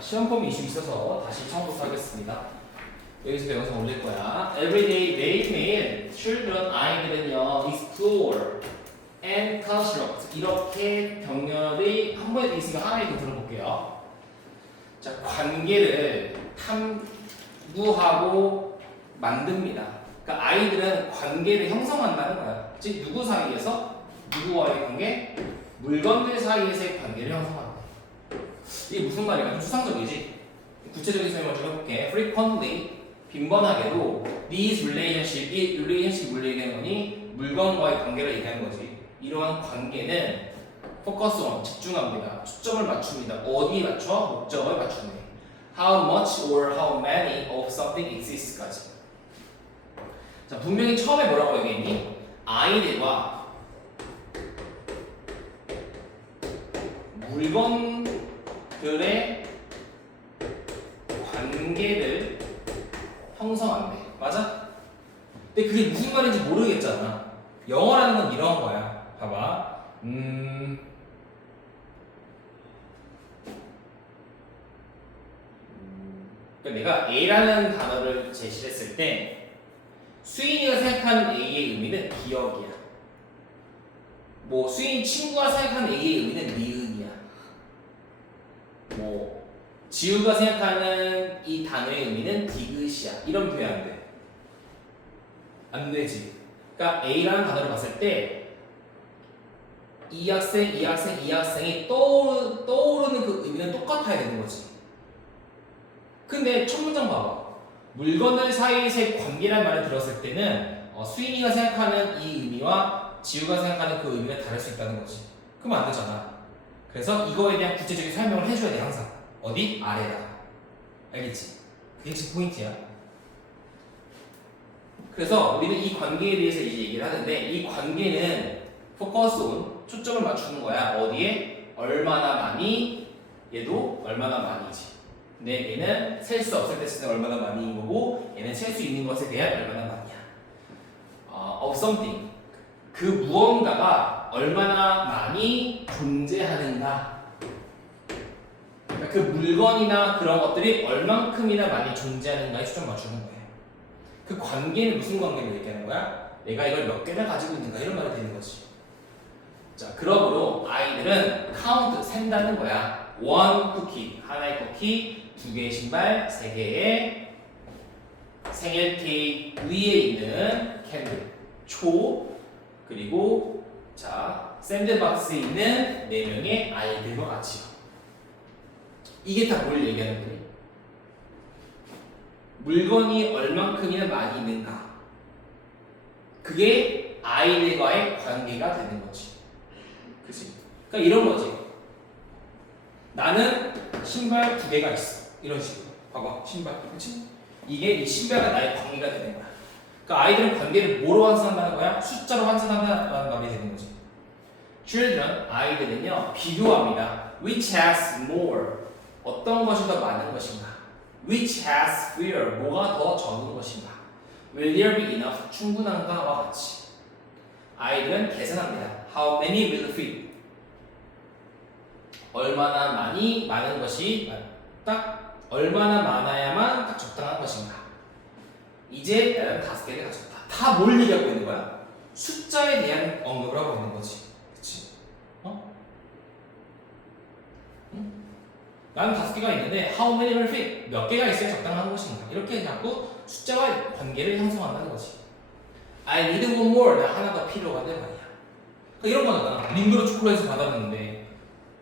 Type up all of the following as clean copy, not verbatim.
시험 폼 이슈 있어서 다시 처음부터 하겠습니다. 여기서 영상 올릴 거야. Everyday 매일매일 children 아이들은요 explore and construct 이렇게 병렬이 한 번에 돼 있으니까 하나에 더 들어볼게요. 자, 관계를 탐구하고 만듭니다. 그러니까 아이들은 관계를 형성한다는 거야. 즉 누구 사이에서 누구와의 관계, 물건들 사이에서의 관계를 형성한다. 이게 무슨 말이야? 좀 추상적이지? 구체적인 설명을 좀 해볼게. Frequently, 빈번하게도 these relationship, 이 relationship 뭘 얘기하는 거니? 물건과의 관계를 얘기하는 거지. 이러한 관계는 focus on, 집중합니다. 초점을 맞춥니다. 어디에 맞춰? 목적을 맞추네. How much or how many of something exists까지. 자, 분명히 처음에 뭐라고 얘기했니? 아이들과 물건들의 관계를 형성한대. 맞아? 근데 그게 무슨 말인지 모르겠잖아. 영어라는 건 이런 거야. 봐봐. 그러니까 내가 A라는 단어를 제시했을 때 수인이가 생각하는 A의 의미는 기억이야. 뭐 수인 친구가 생각하는 A의 의미는 니은이야. 뭐 지우가 생각하는 이 단어의 의미는 디귿이야. 이런 표현 안 돼. 안 되지. 그러니까 A라는 단어를 봤을 때 이 학생, 이 학생, 이 학생이 떠오르는 그 의미는 똑같아야 되는 거지. 근데 첫 문장 봐봐. 물건들 사이의 관계란 말을 들었을 때는 수인이가 생각하는 이 의미와 지우가 생각하는 그 의미가 다를 수 있다는 거지. 그럼 안 되잖아. 그래서 이거에 대한 구체적인 설명을 해줘야 돼 항상. 어디? 아래다. 알겠지? 그게 지금 포인트야. 그래서 우리는 이 관계에 대해서 이제 얘기를 하는데 이 관계는 포커스 온, 초점을 맞추는 거야. 어디에? 얼마나 많이, 얘도 얼마나 많이지. 근데 얘는 셀 수 없을 때 쓰는 얼마나 많이인 거고 얘는 셀 수 있는 것에 대한 얼마나 많이야. of something. 그 무언가가 얼마나 많이 존재하는가. 그러니까 그 물건이나 그런 것들이 얼만큼이나 많이 존재하는가에 초점 맞추는 거예요. 그 관계는 무슨 관계를 얘기하는 거야? 내가 이걸 몇 개나 가지고 있는가 이런 말이 되는 거지. 자, 그러므로 아이들은 카운트 센다는 거야. 원 쿠키, 하나의 쿠키, 두 개의 신발, 세 개의 생일 케이크 위에 있는 캔들, 초, 그리고 자 샌드박스에 있는 4명의 아이들과 같이요. 이게 다 뭘 얘기하는 거니? 물건이 얼만큼이나 많이 있는가. 그게 아이들과의 관계가 되는 거지. 그치? 그러니까 이런 거지. 나는 신발 2개가 있어. 이런 식으로. 봐봐. 신발. 그치? 이게 이 신발과 나의 관계가 되는 거야. 그러니까 아이들은 관계를 뭐로 환산한다는 거야? 숫자로 환산한다는 말이 되는 거지. Children, 아이들은요, 비교합니다. Which has more? 어떤 것이 더 많은 것인가? Which has fewer? 뭐가 더 적은 것인가? Will there be enough? 충분한가와 같이. 아이들은 계산합니다. How many will fit? 얼마나 많이 많은 것이 딱 얼마나 많아야만 딱 적당한 것인가? 이제 나는 5개를 가졌다. 다 뭘 얘기하고 있는 거야? 숫자에 대한 언급을 하고 있는 거지. 그치? 응? 나는 5개가 있는데 how many will fit? 몇 개가 있어야 적당한 것인가? 이렇게 자꾸 숫자와 관계를 형성한다는 거지. I need one more. 나 하나 더 필요하단 말이야. 그러니까 이런 거잖아. 링그로 초콜릿을 받았는데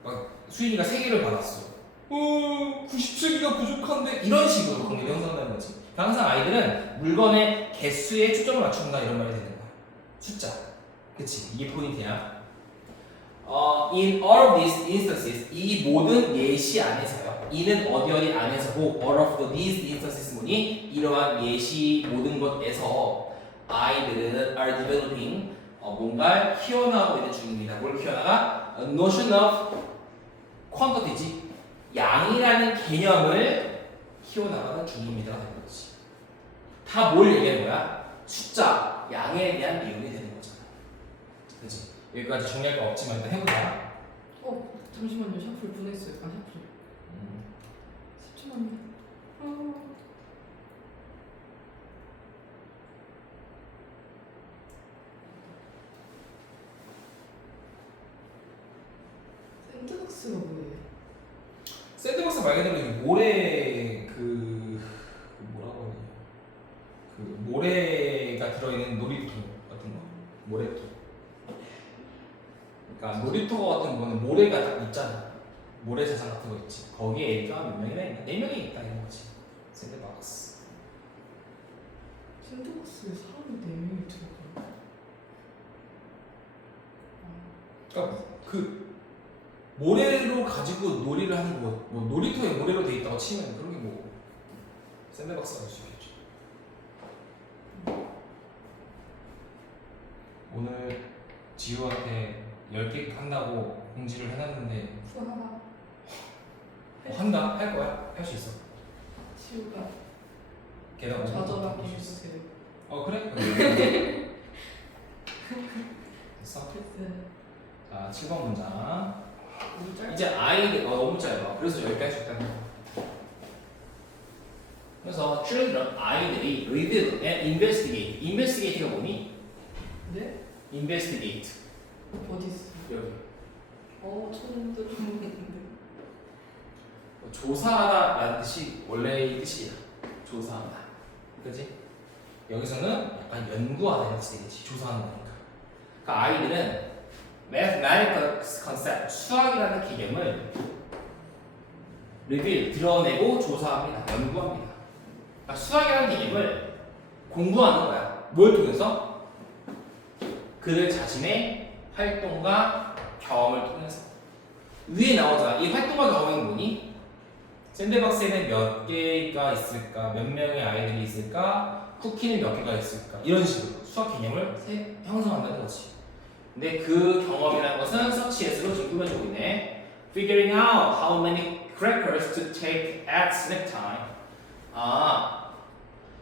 막 수인이가 3개를 받았어. 97개가 부족한데 이런 식으로 관계를 형성한다는 거지. 항상 아이들은 물건의 개수에 초점을 맞춘다 이런 말이 되는 거야. 숫자. 그치? 이게 포인트야. In all of these instances, 이 모든 예시 안에서요. 이는 어디 안에서고 all of these instances 뭐니? 이러한 예시 모든 것에서 아이들은 are developing 뭔가 키워나가고 있는 중입니다. 뭘 키워나가? A notion of quantity지. 양이라는 개념을 키워나가는 중입니다가 되는 거지. 다 뭘 얘기하는 거야? 숫자, 양에 대한 내용이 되는 거잖아. 그치? 여기까지 정리할 거 없지만 일단 해보자. 잠시만요. 샤플 보냈어요. 샤플. 샌드박스 말 그대로 모래 뭐라고 해야 되냐 모래가 들어있는 놀이터 같은 거 모래터. 그러니까 놀이터 같은 거는 모래가 딱 있잖아. 모래사장 같은 거 있지. 거기에 애가 몇 명이나 있나? 4명이 있다 이런 거지. 샌드박스. 샌드박스에 사람이 4명이 들어가. 그러니까 그 모래로 가지고 놀이를 하는 거, 뭐 놀이터에 모래로 돼 있다고 치면 그런 게 뭐 샌드박스가 될 수 있겠죠. 오늘 지우한테 10개 한다고 공지를 해놨는데 수하나. 한다? 할 거야? 할 수 있어. 지우가 걔가 좌절하게 해주세요. 그래? 그래. 됐어? 됐어요. 자, 7번 문장. 너무 짧아. 이제 아이들 너무 짧아. 그래서 여기까지 줬다는 거야. 그래서 children 아이들이 reveal and investigate. investigate가 뭐니? 네? investigate. 어디 있어? 여기. 처음 들어보는데. 조사하다라는 뜻이 원래의 뜻이야. 조사하다. 그지? 여기서는 약간 연구하다 이런 뜻이 되겠지. 조사하는 거니까. 그러니까 아이들은 mathematical concept, 수학이라는 개념을 reveal, 드러내고 조사합니다. 연구합니다. 그러니까 수학이라는 개념을 공부하는 거야. 뭘 통해서? 그들 자신의 활동과 경험을 통해서. 위에 나오잖아. 이 활동과 경험이 뭐니? 샌드박스에는 몇 개가 있을까? 몇 명의 아이들이 있을까? 쿠키는 몇 개가 있을까? 이런 식으로 수학 개념을 형성한다는 거지. 근데 그 경험이라는 것은 서치에서로 지금 꾸며주고 있네. Figuring out how many crackers to take at snack time.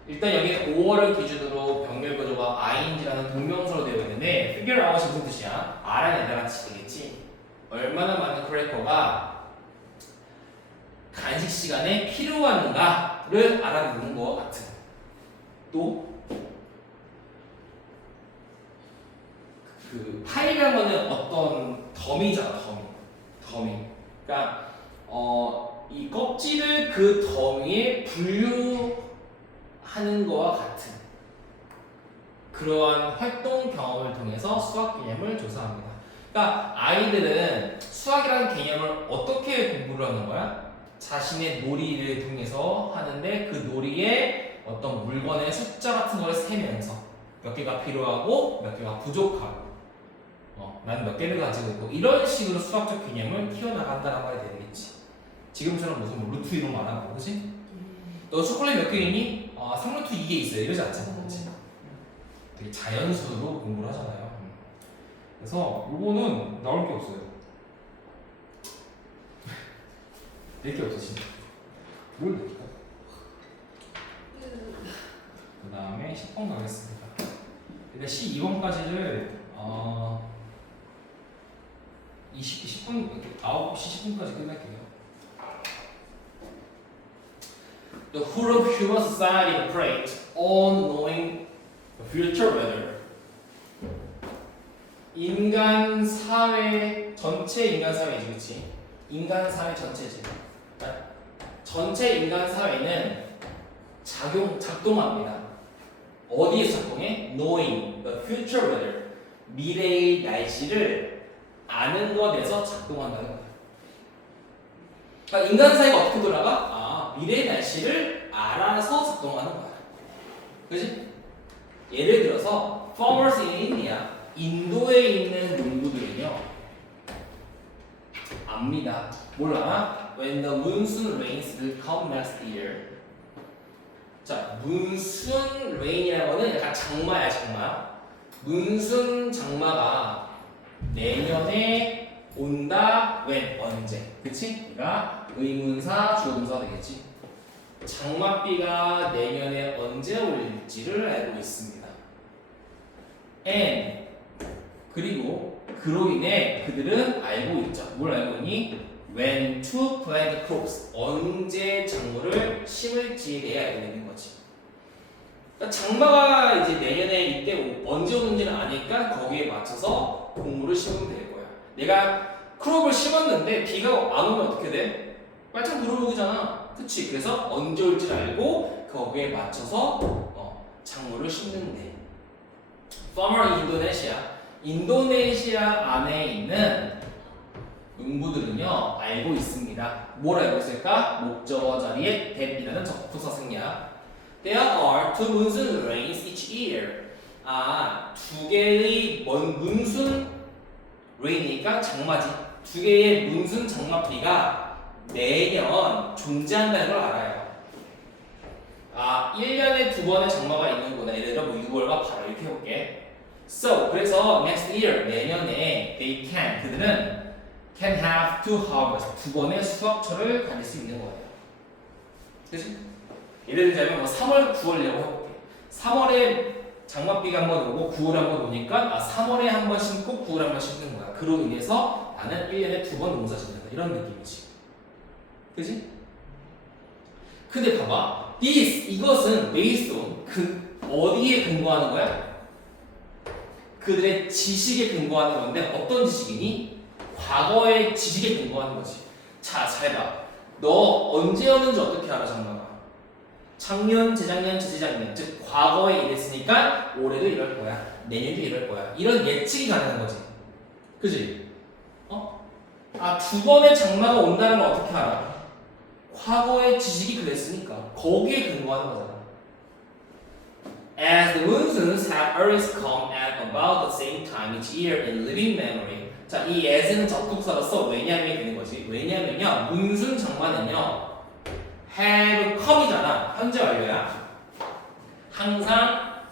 일단 여기 5월을 기준으로 병렬 구조가 ing라는 동명사로 되어 있는데 figure out이 무슨 뜻이야? 알아내다라는 뜻이 되겠지. 얼마나 많은 크래커가 간식 시간에 필요한가를 알아내는 것 같은. 또 그 파이라는 거는 어떤 덤이잖아. 더미. 그러니까 이 껍질을 그 더미에 분류하는 거와 같은 그러한 활동 경험을 통해서 수학 개념을 조사합니다. 그러니까 아이들은 수학이라는 개념을 어떻게 공부를 하는 거야? 자신의 놀이를 통해서 하는데 그 놀이에 어떤 물건의 숫자 같은 걸 세면서 몇 개가 필요하고 몇 개가 부족하고 나는 몇 개를 가지고 있고 이런 식으로 수학적 개념을 키워나간다는 말이 되겠지. 지금처럼 무슨 뭐 루트 이런 거 안 하고, 그치? 너 초콜릿 몇 개 있니? 3루트 2개 있어요. 이러지 않잖아, 그치? 되게 자연수로 공부를 하잖아요. 그래서 요거는 나올 게 없어요. 낼 게 없어, 진짜. 뭘 낼까? 그 다음에 10번 가겠습니다. 근데 12번까지를 10분, 9시 10분까지 끝낼게요. The whole of human society operates on knowing the future weather. 인간 사회, 전체 인간 사회지, 그치? 인간 사회 전체지. 그러니까 전체 인간 사회는 작동합니다. 어디에서 작동해? Knowing the future weather. 미래의 날씨를 아는 것에서 작동한다는 거야. 그러니까 인간 사회가 어떻게 돌아가? 미래의 날씨를 알아서 작동하는 거야. 그지? 예를 들어서 farmers in India, 인도에 있는 농부들은요 압니다. 뭘 알아? When the monsoon rains will come next year. 자, 문순 레인이라는 거는 약간 장마야, 장마. 문순 장마가 내년에 온다. when? 언제? 그치? 그러니까 의문사, 주어동사 되겠지. 장맛비가 내년에 언제 올지를 알고 있습니다. and 그리고 그로 인해 그들은 알고 있죠. 뭘 알고 있니? when to plant crops. 언제 작물을 심을지에 대해 알고 있는 거지. 그러니까 장마가 이제 내년에 이때 언제 오는지는 아니까 거기에 맞춰서 곡물을 심으면 될 거야. 내가 크롭을 심었는데 비가 안 오면 어떻게 돼? 말짱 물어보기잖아. 그치? 그래서 언제 올 줄 알고 거기에 맞춰서 작물을 심는데. Farmer 인도네시아. 인도네시아 안에 있는 농부들은요 알고 있습니다. 뭘 알고 있을까? 목적어 자리에 that이라는 접속사 생략. There are two monsoon rains each year. 두 개의 문순 rain이니까 장마지. 두 개의 문순 장마비가 매년 존재한다는 걸 알아요. 1년에 두 번의 장마가 있는구나. 예를 들어 뭐 6월과 8월 이렇게 해볼게. So 그래서 next year 내년에 그들은 can have two harvests 두 번의 수확철을 가질 수 있는 거예요. 그치? 예를 들자면 뭐 3월, 9월이라고 해볼게. 3월에 장맛비가 한번 오고 9월에 한번 오니까 3월에 한 번 심고 9월에 한 번 심는 거야. 그로 인해서 나는 1년에 두 번 농사 짓는다. 이런 느낌이지. 그치? 근데 봐봐. 이것은 based on 어디에 근거하는 거야? 그들의 지식에 근거하는 건데 어떤 지식이니? 과거의 지식에 근거하는 거지. 자, 잘 봐. 너 언제였는지 어떻게 알아, 장마가? 작년, 재작년, 재재작년. 즉, 과거에 이랬으니까 올해도 이럴 거야. 내년도 이럴 거야. 이런 예측이 가능한 거지. 그지? 두 번의 장마가 온다는 걸 어떻게 알아? 과거의 지식이 그랬으니까. 거기에 근거하는 거잖아. As the monsoons have always come at about the same time each year in living memory. 자, 이 as는 접속사로서 왜냐면이 되는 거지. 왜냐면요, 문순 장마는요, have come이잖아. 현재 완료야. 항상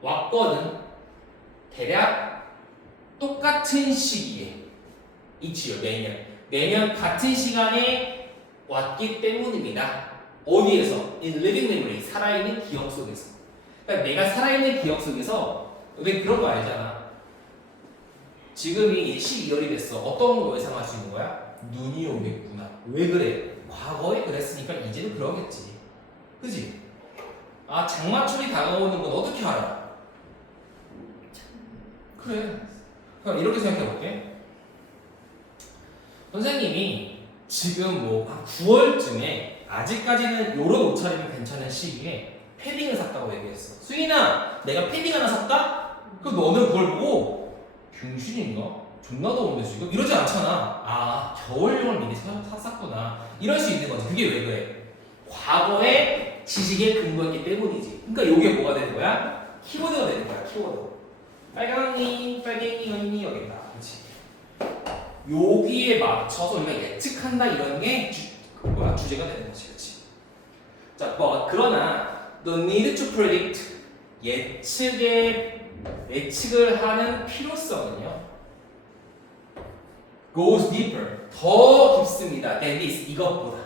왔거든. 대략 똑같은 시기에. each year, 매년 같은 시간에 왔기 때문입니다. 어디에서? In living memory, 살아있는 기억 속에서. 그러니까 내가 살아있는 기억 속에서 왜 그런 거 알잖아. 지금이 12월이 됐어. 어떤 거 예상할 수 있는 거야? 눈이 오겠구나. 왜 그래? 과거에 그랬으니까 이제는 그러겠지. 그지? 장마철이 다가오는 건 어떻게 알아? 그래. 그럼 이렇게 생각해 볼게. 선생님이 지금 뭐 9월쯤에 아직까지는 요런 옷차림이 괜찮은 시기에 패딩을 샀다고 얘기했어. 수인아, 내가 패딩 하나 샀다? 그럼 너는 그걸 보고 병신인가? 존나 더운데 지금? 이러지 않잖아. 겨울용을 미리 샀구나. 이럴 수 있는 거지. 그게 왜 그래? 과거의 지식에 근거했기 때문이지. 그러니까 요게 뭐가 되는 거야? 키워드가 되는 거야. 키워드. 빨강이, 빨갱이, 언니 여기다. 그렇지. 여기에 맞춰서 우리가 예측한다 이런 게 주제가 되는 거지. 그렇지. 자, 그러나 the need to predict 예측을 하는 필요성은요 goes deeper 더 깊습니다. than this 이것보다.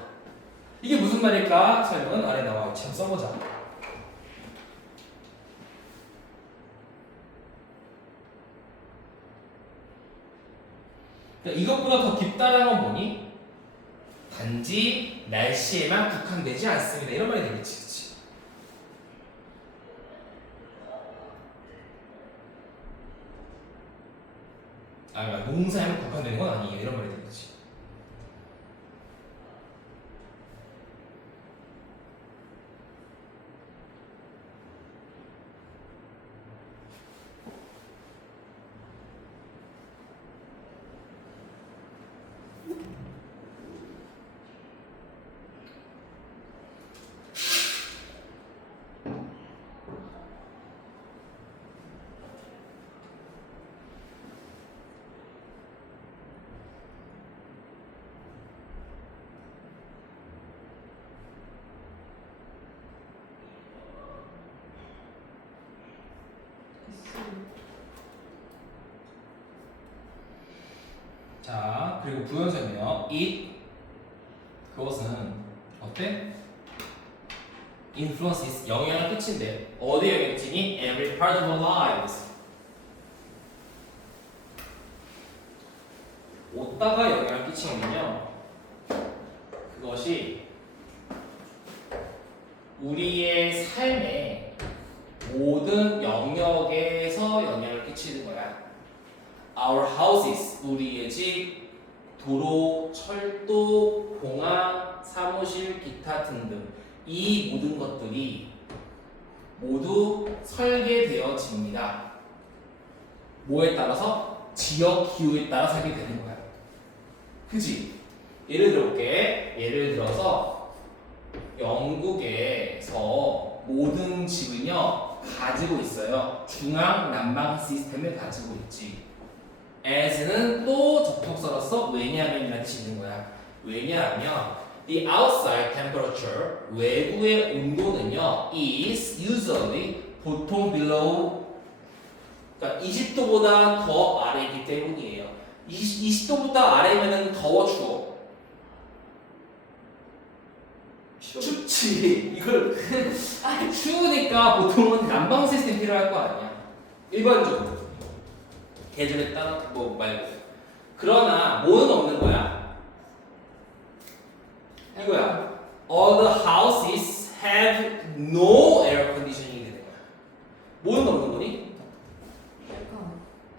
이게 무슨 말일까? 설명은 아래 나와 있지. 한번 써보자. 이것보다 더 깊다라는 건 뭐니? 단지 날씨에만 국한되지 않습니다. 이런 말이 되겠지. 그치? 그러니까 농사에만 국한되는 건 아니에요. 이런 말이 되겠지. 자, 그리고 부연설명 it 그것은 어때? influences 영향을 끼친대. 어디에 영향을 끼치니? every part of our lives. 어디다가 영향을 끼치면요 그것이 우리의 삶의 모든 영역에서 영향을 끼치는 거야. Our houses, 우리의 집, 도로, 철도, 공항 등등 이 모든 것들이 모두 설계되어집니다. 뭐에 따라서? 지역 기후에 따라 설계되는 거야. 그지? 예를 들어볼게. 예를 들어서 영국에서 모든 집은요 가지고 있어요. 중앙 난방 시스템을 가지고 있지. as는 또 접속사로서 왜냐하면이라는 뜻이 있는 거야. 왜냐하면 the outside temperature 외부의 온도는요 is usually 보통 below 그러니까 20도보다 더 아래이기 때문이에요. 20도보다 아래면은 더워 추워. 춥지. 이걸 추우니까 보통은 난방 시스템 필요할 거 아니야. 일반적으로 계절에 따라 뭐 말고. 그러나 뭐는 없는 거야. 이거야. All the houses have no air conditioning이 되는 거야. 뭐는 없는 거니?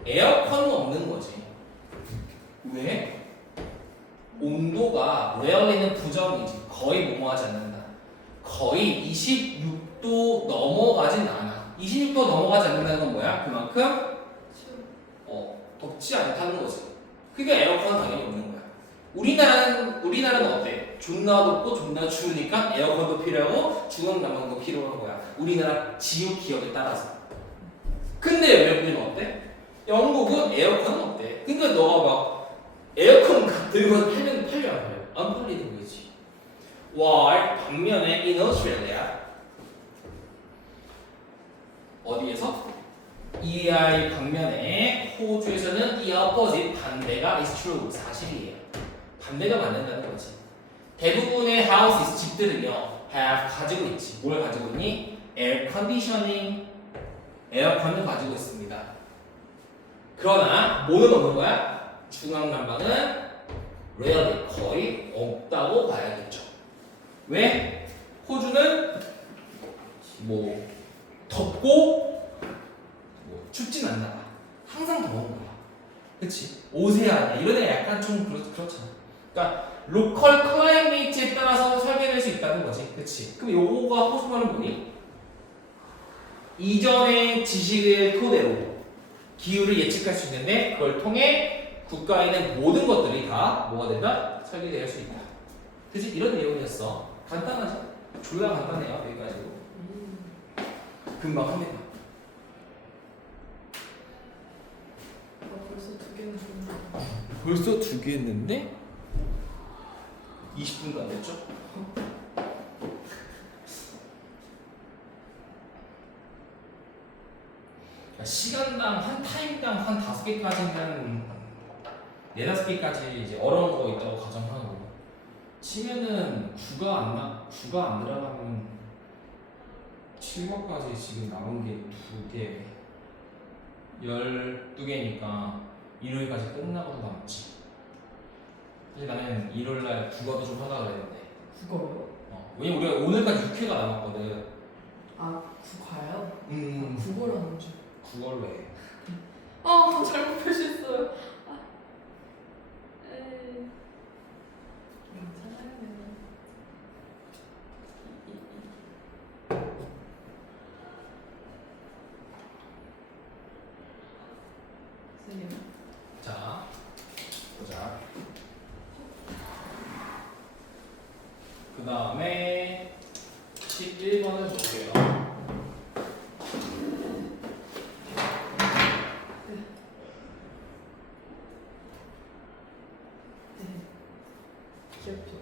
에어컨은 없는 거지. 왜? 온도가 rarely는 부정이지. 거의 뭐뭐하지 않는다. 거의 26도 넘어가진 않아. 26도 넘어가지 않는다는 건 뭐야? 그만큼 덥지 않다는 거지. 그러니까 에어컨은 당연히 없는 거야. 우리나라는 어때? 존나 덥고 존나 추우니까 에어컨도 필요하고 중앙 난방도 필요한 거야. 우리나라 지역 기업에 따라서. 근데 외국인은 어때? 영국은 에어컨은 없대. 그러니까 너가 막 에어컨 들고 팔면 팔려 안 팔려? 안 팔리는 거지. While 반면에 in Australia 어디에서? EI 반면에 호주에서는 the opposite 반대가 is true 사실이에요. 반대가 맞는다는 거지. 대부분의 houses 집들은요 have 가지고 있지. 뭘 가지고 있니? air conditioning 에어컨을 가지고 있습니다. 그러나 뭐는 없는 거야? 중앙 난방은 rarely 거의 없다고 봐야겠죠. 왜? 호주는 뭐 덥고 뭐 춥진 않나 봐. 항상 더운 거야. 그치? 오세아니아 이런 데 약간 좀 그렇잖아. 그러니까 로컬 클라이메이트에 따라서 설계될 수 있다는 거지. 그치? 그럼 요거가 호주 말은 뭐니? 이전의 지식을 토대로 기후를 예측할 수 있는데 그걸 통해 국가에 있는 모든 것들이 다 뭐가 된다? 설계될 수 있다. 그치? 이런 내용이었어. 간단하죠? 졸라 간단해요. 여기까지도. 금방 합니다. 벌써 2개는 했는데. 벌써 2개 했는데 20분도 안 됐죠? 시간당 한 타임당 한 5개까지는 4-5개까지 이제 어려운 거 있다고 가정하고 치면은 주가 안 들어가면 7과까지 지금 남은 게 2개 12개니까 일요일까지 끝나고도 남지. 사실 나는 일요일날 국어도 좀 하려고 그랬는데 국어요? 왜냐면 우리가 오늘까지 6회가 남았거든. 아, 국화요? 국어라는 줄. 국어로 해. 잘못 표시했어요. 에이. 괜찮아요. 선생님. 자, 보자. 그 다음에 11번을 볼게요. 귀엽죠?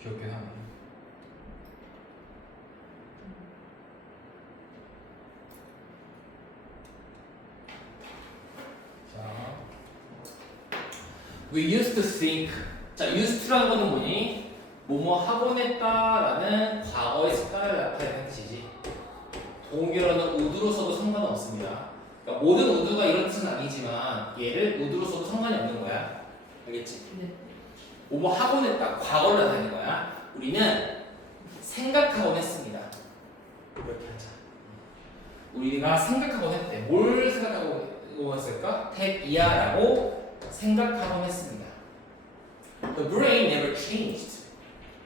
귀엽게 하네. 자, we used to think. 자, used to라는 거는 뭐니? 뭐뭐 하곤 했다라는 과거의 습관을 나타내는 뜻이지. 동기로는 우드로 써도 상관없습니다. 그러니까 모든 우드가 이런 뜻은 아니지만 얘를 우드로 써도 상관이 없는 거야. 알겠지? 네. 뭐뭐 하곤 했다. 과거를 나타내는 거야. 우리는 생각하곤 했습니다. 이렇게 하자. 우리가 생각하곤 했대. 뭘 생각하고 했을까? 택이야라고 생각하곤 했습니다. The brain never changed.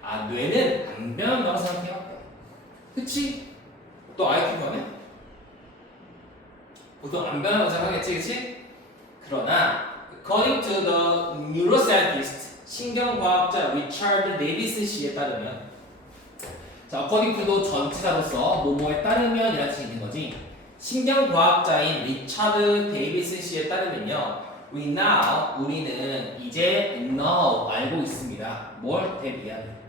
아, 뇌는 안 변한다고 생각해요. 그치? 또 IQ 변해? 보통 안 변한다고 생각하겠지, 그치? 그러나 according to the neuroscientist, 신경과학자 리차드 데이비스 씨에 따르면, 자, according to도 전치사로서 뭐뭐에 따르면 이라는 뜻이 있는 거지. 신경과학자인 리차드 데이비스 씨에 따르면요, 우리는 이제 know 알고 있습니다. 뭘 대비한?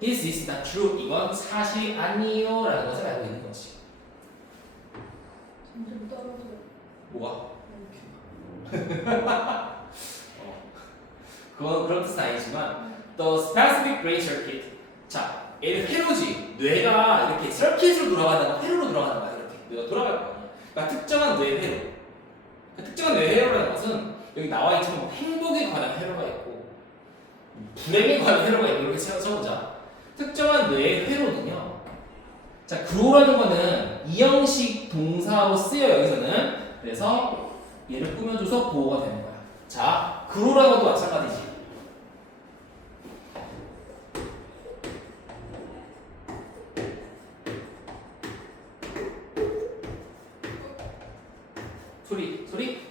This is not true. 이건 사실이 아니요라는 것을 알고 있는 것이. 점점 떨어져요. 뭐가? 이렇게. 그건 그런 뜻은 아니지만 the specific brain circuit. 자, 얘는 회로지. 뇌가 이렇게 서킷으로 돌아가다가 회로로 돌아가다가 이렇게 뇌가 돌아갈 거 아니야. 그러니까 특정한 뇌 회로. 그러니까 특정한 뇌 회로라는 것은 여기 나와 있지만 행복에 관한 회로가 있고 불행에 관한 회로가 있고 이렇게 써보자. 특정한 뇌 회로는요. 자, grow라는 거는 이형식 동사로 쓰여 여기서는. 그래서 얘를 꾸며줘서 보호가 되는 거야. 자, grow라는 것도 마찬가지지. 소리.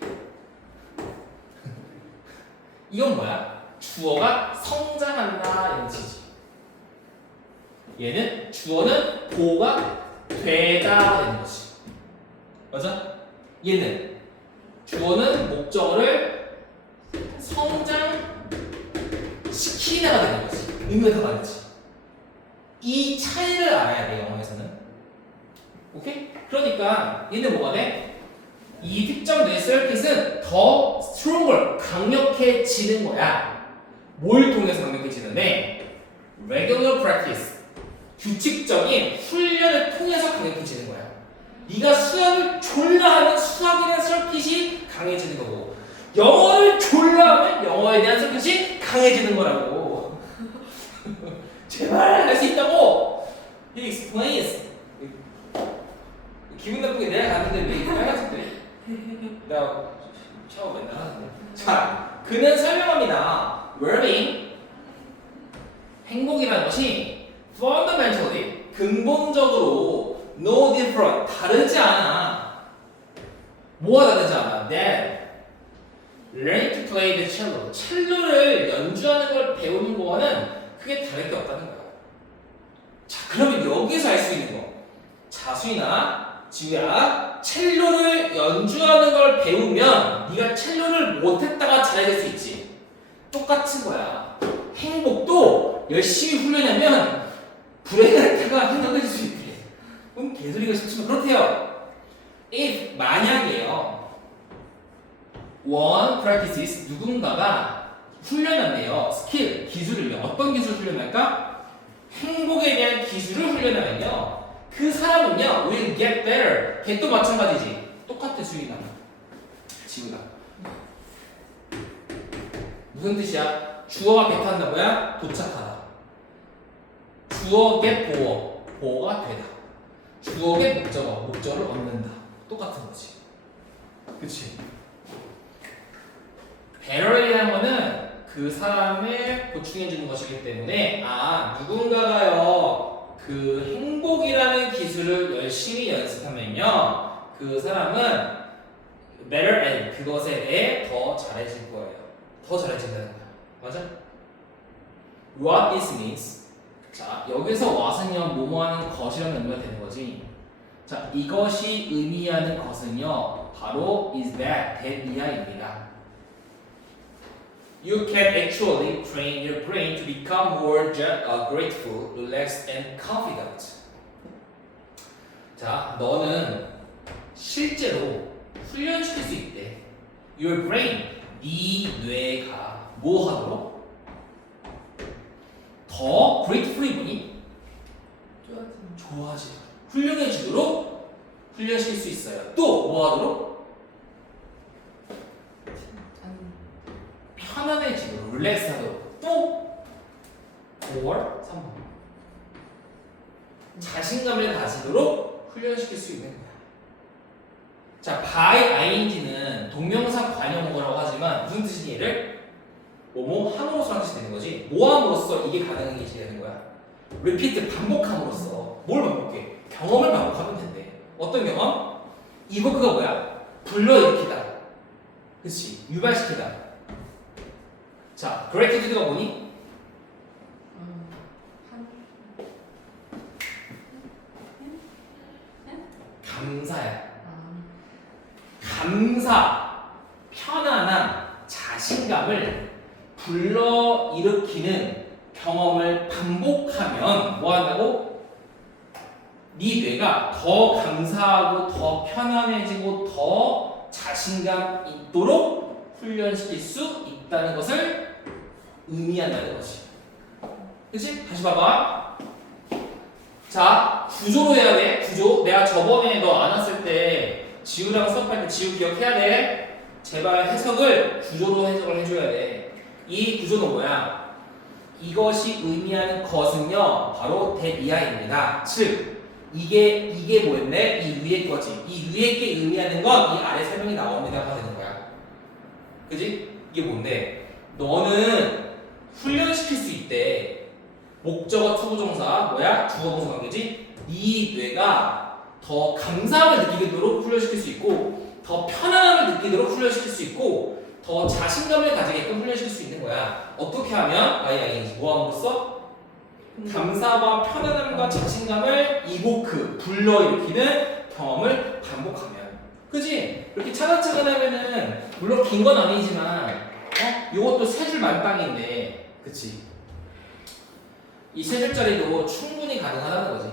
이건 뭐야? 주어가 성장한다 이런 뜻이지. 얘는 주어는 보호가 되다 되는 것이. 맞아? 얘는 주어는 목적어를 성장시키다가 되는 것이. 의미가 더 다르지. 이 차이를 알아야 돼 영어에서는. 오케이? 그러니까 얘는 뭐가 돼? 이 특정 뇌 서킷은 더 stronger, 강력해지는 거야. 뭘 통해서 강력해지는데? regular practice, 규칙적인 훈련을 통해서 강력해지는 거야. 네가 수학을 졸라 하면 수학에 대한 서킷이 강해지는 거고, 영어를 졸라 하면 영어에 대한 서킷이 강해지는 거라고. 제발 할 수 있다고. He explains. 기분 나쁘게 내가 갔는데 왜 이렇게 빨간색들이? 나 샤워 맨날 하는데. 자, 그는 설명합니다. Well-being, 행복이라는 것이 fundamentally, 근본적으로 no different, 다르지 않아. 뭐가 다르지 않아? That learn to play the cello, 첼로를 연주하는 걸 배우는 거와는 크게 다를 게 없다는 거야. 자, 그러면 여기서 알 수 있는 거. 자수이나 지우야, 첼로를 연주하는 걸 배우면 네가 첼로를 못했다가 잘해질 수 있지. 똑같은 거야. 행복도 열심히 훈련하면 불행했다가 행복해질 수 있대. 그럼 개소리가 싶지만 그렇대요. If 만약에요, one practices, 누군가가 훈련한대요. 스킬, 기술을요. 어떤 기술을 훈련할까? 행복에 대한 기술을 훈련하면요, 그 사람은요 will get better. 걔도 마찬가지지. 똑같아. 수인아 지우다. 무슨 뜻이야? 주어가 get 한다고야? 도착하다. 주어 get 보어, 보어가 되다. 주어 get 목적어, 목적어를 얻는다. 똑같은 거지. 그치? better이라는 거는 그 사람을 보충해주는 것이기 때문에, 아, 누군가가요 그 행복이라는 기술을 열심히 연습하면요, 그 사람은 better at, 그것에 대해 더 잘해질 거예요. 더 잘해진다는 거야. 맞아? What this means. 자, 여기서 what은요, 뭐뭐하는 것이라는 의미가 되는 거지. 자, 이것이 의미하는 것은요, 바로 is that 이하입니다. You can actually train your brain to become more grateful, relaxed, and confident. 자, 너는 실제로 훈련시킬 수 있대. Your brain, 네 뇌가 뭐 하도록? 더 grateful이 뭐니? 좋아지도록, 훌륭해지도록 훈련시킬 수 있어요. 또 뭐 하도록? 편안해지도록, 릴렉스하도록. 또 4월 3번 자신감을 가지도록 훈련시킬 수 있는 거야. 자, by ing는 동명사 관용어라고 하지만 무슨 뜻이니 얘를? 뭐뭐 함으로써 뜻이 되는 거지. 모함으로써 이게 가능한 게 되는 거야. repeat 반복함으로써 뭘 반복해? 경험을 반복하면 된대. 어떤 경험? 이거가 뭐야? 불러일으키다. 그치? 유발시키다. 자, gratitude가 뭐니? 한 감사야. 아, 감사, 편안함, 자신감을 불러일으키는 경험을 반복하면 뭐 한다고? 네 뇌가 더 감사하고 더 편안해지고 더 자신감 있도록 훈련시킬 수 있다는 것을 의미한다는 것이. 그치? 다시 봐봐. 자, 구조로 해야 돼. 구조. 내가 저번에 너 안 왔을 때 지우랑 수업할 때 지우 기억해야 돼. 제발 해석을 구조로 해석을 해줘야 돼. 이 구조는 뭐야? 이것이 의미하는 것은요, 바로 대비하입니다. 즉, 이게 뭐였네? 이 위에 거지. 이 위에 게 의미하는 건 이 아래 설명이 나옵니다가 되는 거야. 그지? 이게 뭔데? 너는 훈련시킬 수 있대. 목적어 투부정사 뭐야? 주어동사 관계지? 이 뇌가 더 감사함을 느끼도록 훈련시킬 수 있고 더 편안함을 느끼도록 훈련시킬 수 있고 더 자신감을 가지게끔 훈련시킬 수 있는 거야. 어떻게 하면? 뭐함으로써? 감사와 편안함과 자신감을 이보크 불러일으키는 경험을 반복하면. 그지? 이렇게 차근차근 하면은 물론 긴 건 아니지만 이것도 세 줄 만땅인데 그치? 이 세 줄짜리도 충분히 가능하다는 거지.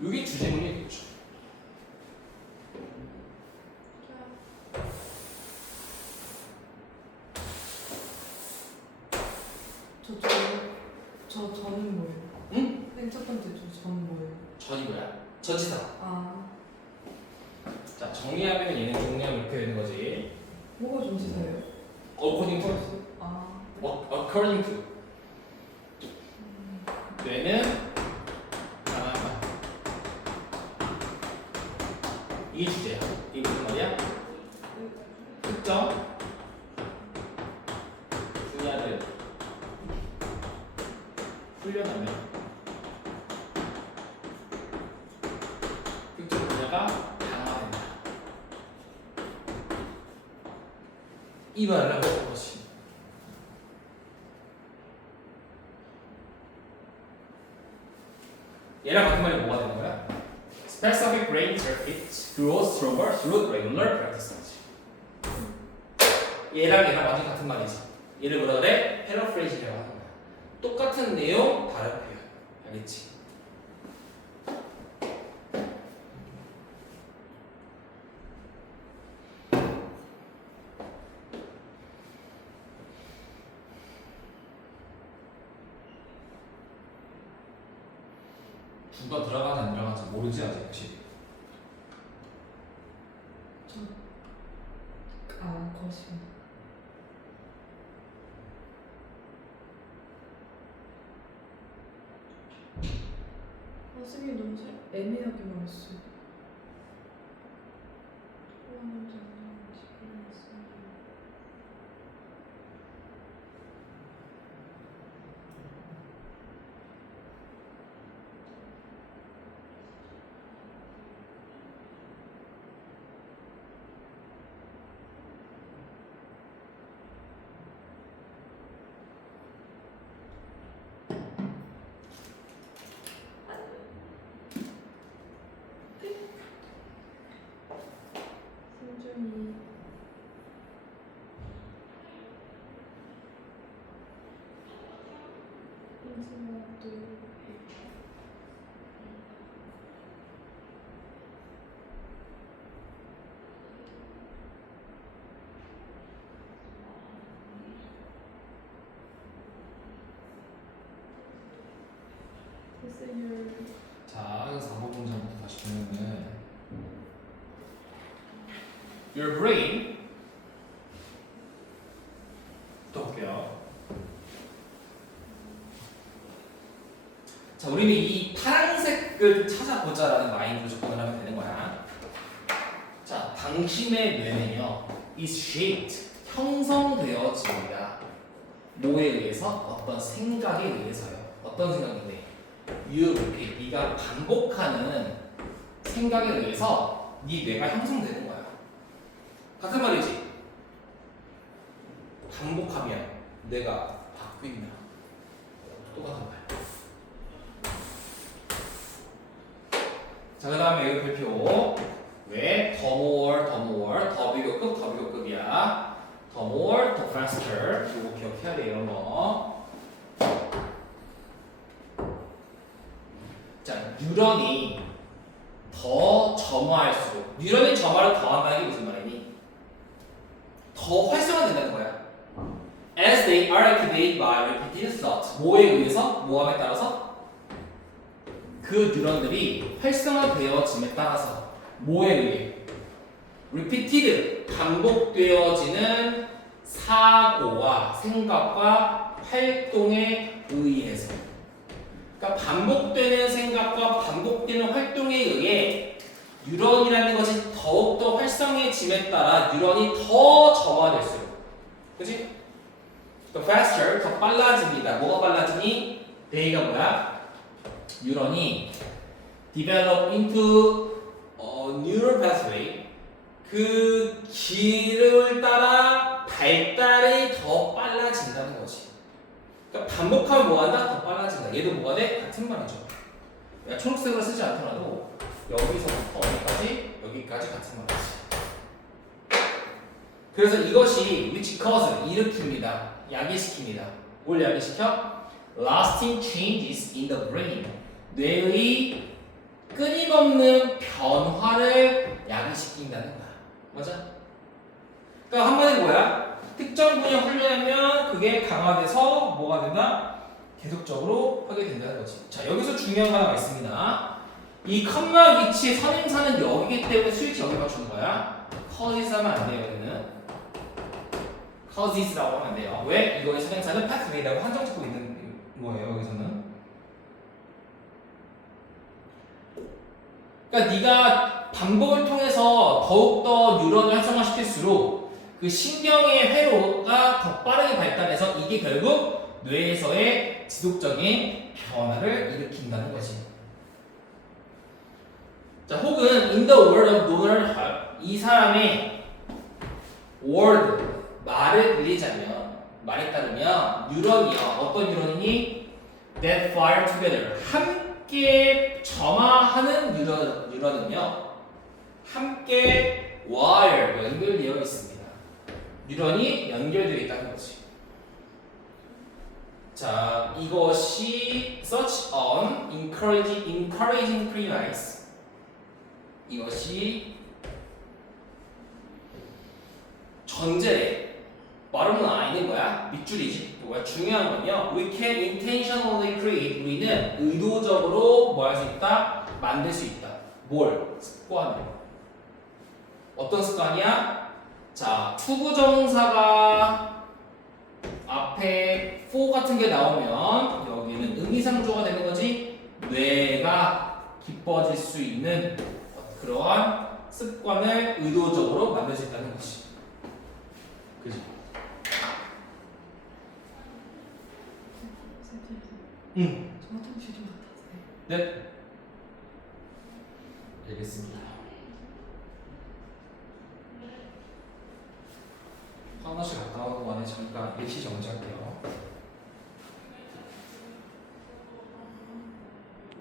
이게 주제문이겠죠. 저는 뭐예요? 응? 맨 첫 번째 저는 뭐예요? 전이 뭐야? 전치사. 아, 자, 정리하면 얘는 정리하면 이렇게 되는 거지. 뭐가 전치사예요? According to. 아, According to. 뇌는 강하다. 이게 주제야. 이게 무슨 말이야? 특정 분야를 훈련하면 특정 분야가 강화된다. 이 말을 하고 있는 것이. 얘랑 같은 말이 뭐가 되는 거야? Specific brain circuits grow stronger through regular practice. 얘랑 완전 같은 말이지. 얘를 뭐라 그래? 패러프레이즈라고 하는 거야. 똑같은 내용, 다른 표현. 알겠지? 누가 들어가는지 안 들어가는지 모르지 아직. 그치? 것이. 선생님 너무 애매하게 말했어요. 승준이 인생학도 됐어요. 자, 그래서 4번 문장부터 다시 보면은 Your brain 또 볼게요. 자, 우리는 이 파란색 그 찾아보자라는 마인드로 접근을 하면 되는 거야. 자, 당신의 뇌는요, is shaped, 형성되어집니다. 뭐에 의해서? 어떤 생각에 의해서요. 어떤 생각인데? You repeat, 네가 반복하는 생각에 의해서 네 뇌가 형성되는 거야. 같은 말이지. 반복하면 뇌가 바뀐다. 똑같은 말. 자, 그 다음에 여기 별표. 왜? 더 more, 더 비교급, 더 비교급이야. 더 more, 더 faster. 이거 기억해야 돼, 이런 거. 자, 뉴런이 더 점화할수록, 뉴런이 점화를 더한다는 게 무슨 말이니? 더 활성화된다는 거야. As they are activated by repeated thought. 뭐에 의해서? 뭐함에 따라서? 그 뉴런들이 활성화되어짐에 따라서 뭐에 의해? repeated, 반복되어지는 사고와 생각과 활동에 의해서. 그러니까 반복되는 생각과 반복되는 활동에 의해 뉴런이라는 것이 더욱더 활성해짐에 따라 뉴런이 더 점화될수록, 그치? 더 faster, 더 빨라집니다. 뭐가 빨라지니? they가 뭐야? 뉴런이 develop into a neural pathway, 그 길을 따라 발달이 더 빨라진다는 거지. 그러니까 반복하면 뭐한다? 더 빨라진다. 얘도 뭐가 돼? 같은 말이죠. 야, 초록색으로 쓰지 않더라도 여기서부터 여기까지 같은 말이지. 그래서 이것이 which cause, 일으킵니다. 야기시킵니다. 뭘 야기시켜? lasting changes in the brain. 뇌의 끊임없는 변화를 야기시킨다는 거야. 맞아? 그러니까 한마디 뭐야? 특정 분야 훈련하면 그게 강화돼서 뭐가 된다? 계속적으로 하게 된다는 거지. 자, 여기서 중요한 거 하나 있습니다. 이 컴마 위치의 선행사는 여기기 때문에 스위치 여기 맞추는 거야. causes 하면 안 돼요, 여기는. causes라고 하면 안 돼요. 왜? 이거의 선행사는 pathway라고 한정 짓고 있는 거예요, 여기서는. 그러니까 네가 반복을 통해서 더욱더 뉴런을 활성화시킬수록 그 신경의 회로가 더 빠르게 발달해서 이게 결국 뇌에서의 지속적인 변화를 일으킨다는 거지. 자, 혹은 in the word of Donald Hub, 이 사람의 word, 말을 빌리자면, 말에 따르면 뉴런이요. 어떤 뉴런이니? that fire together, 함께 점화하는 뉴런은요, 함께 wire, 연결되어 있습니다. 뉴런이 연결되어 있다는 거지. 자, 이것이 such an encouraging premise. 이것이 전제래. 말은 아니는 거야. 밑줄이지. 뭐야? 중요한 건요. We can intentionally create. 우리는 의도적으로 뭐 할 수 있다? 만들 수 있다. 뭘? 습관을. 어떤 습관이야? 자, 투부정사가 앞에 for 같은 게 나오면 여기는 의미상조가 되는 거지. 뇌가 기뻐질 수 있는 그러한 습관을 의도적으로 만들 수 있다는 것이. 그지? 응. 저 화장실 좀 갔다 오세요. 네. 알겠습니다. 화장실 갔다 오는 동안에 잠깐 일시 정지할게요.